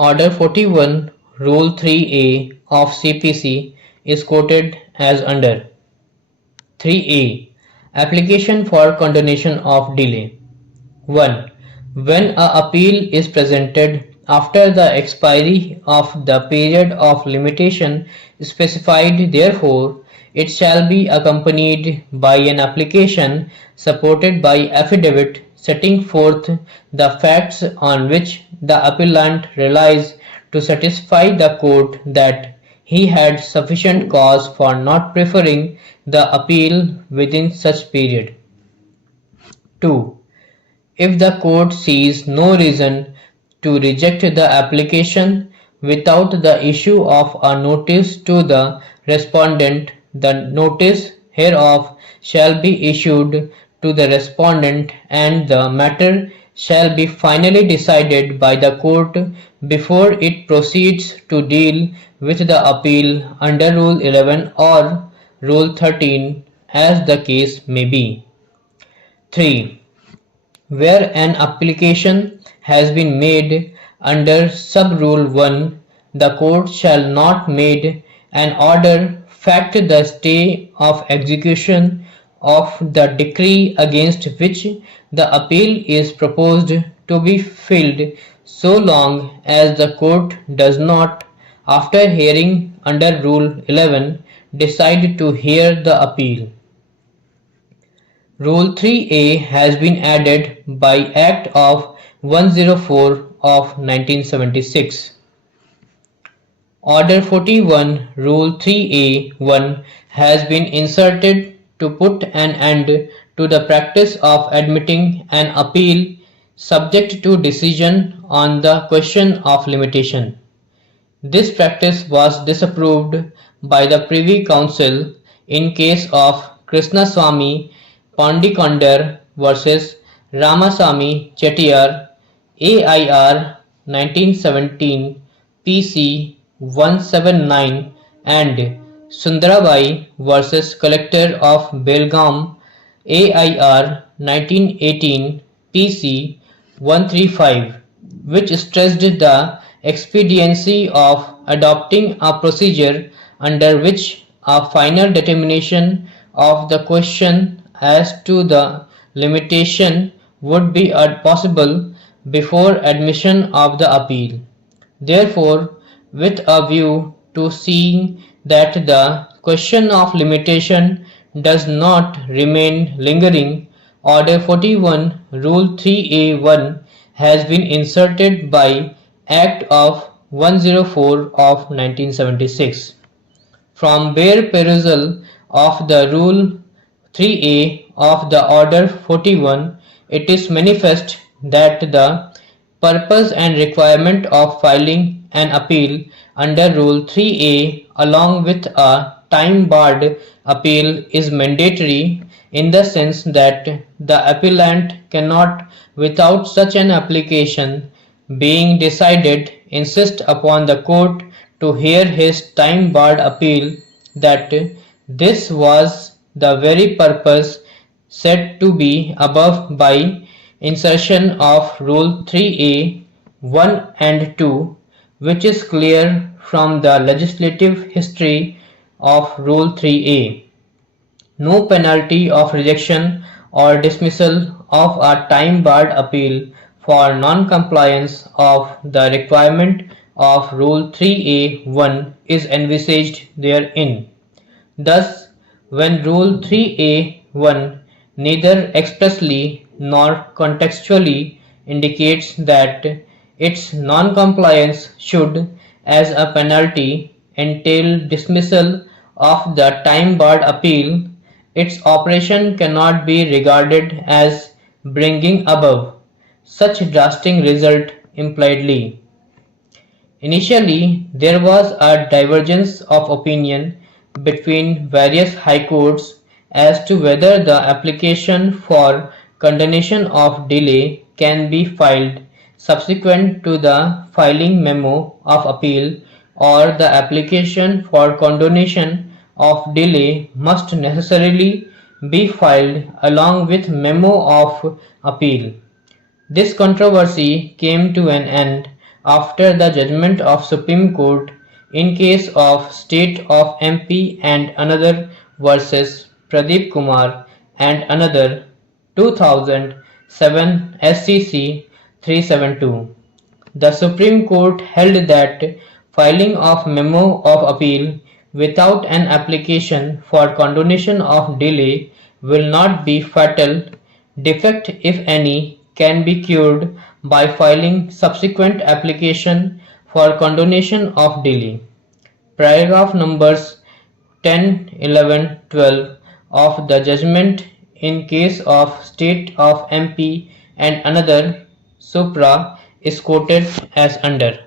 Order 41, Rule 3A of CPC is quoted as under. 3A. Application for condonation of delay. 1. When an appeal is presented after the expiry of the period of limitation specified therefore, it shall be accompanied by an application supported by affidavit setting forth the facts on which the appellant relies to satisfy the court that he had sufficient cause for not preferring the appeal within such period. 2. If the court sees no reason to reject the application without the issue of a notice to the respondent, the notice hereof shall be issued to the respondent and the matter shall be finally decided by the court before it proceeds to deal with the appeal under Rule 11 or Rule 13 as the case may be. 3. Where an application has been made under Sub-Rule 1, the court shall not make an order fact the stay of execution of the decree against which the appeal is proposed to be filed so long as the court does not, after hearing under Rule 11, decide to hear the appeal. Rule 3A has been added by Act of 104 of 1976. Order 41, Rule 3A.1 has been inserted to put an end to the practice of admitting an appeal subject to decision on the question of limitation. This practice was disapproved by the Privy Council in case of Krishnaswamy Pandikondar vs. Ramasamy Chettiar, AIR 1917, PC 179 and Sundarabai vs. Collector of Belgaum, AIR 1918, PC 135, which stressed the expediency of adopting a procedure under which a final determination of the question as to the limitation would be possible before admission of the appeal. Therefore, with a view to seeing that the question of limitation does not remain lingering, Order 41, Rule 3A.1 has been inserted by Act of 104 of 1976. From bare perusal of the Rule 3A of the Order 41, it is manifest that the purpose and requirement of filing an appeal under Rule 3A along with a time-barred appeal is mandatory in the sense that the appellant cannot, without such an application being decided, insist upon the court to hear his time-barred appeal, that this was the very purpose said to be above by insertion of Rule 3A 1 and 2, which is clear from the legislative history of Rule 3A. No penalty of rejection or dismissal of a time-barred appeal for non-compliance of the requirement of Rule 3A.1 is envisaged therein. Thus, when Rule 3A.1 neither expressly nor contextually indicates that its non-compliance should, as a penalty, entail dismissal of the time-barred appeal, its operation cannot be regarded as bringing about such drastic result impliedly. Initially, there was a divergence of opinion between various high courts as to whether the application for condonation of delay can be filed subsequent to the filing memo of appeal, or the application for condonation of delay must necessarily be filed along with memo of appeal. This controversy came to an end after the judgment of Supreme Court in case of State of MP and another versus Pradeep Kumar and another 2007 SCC 372. The Supreme Court held that filing of memo of appeal without an application for condonation of delay will not be fatal. Defect, if any, can be cured by filing subsequent application for condonation of delay. Paragraph numbers 10, 11, 12 of the judgment in case of State of MP and another supra is quoted as under.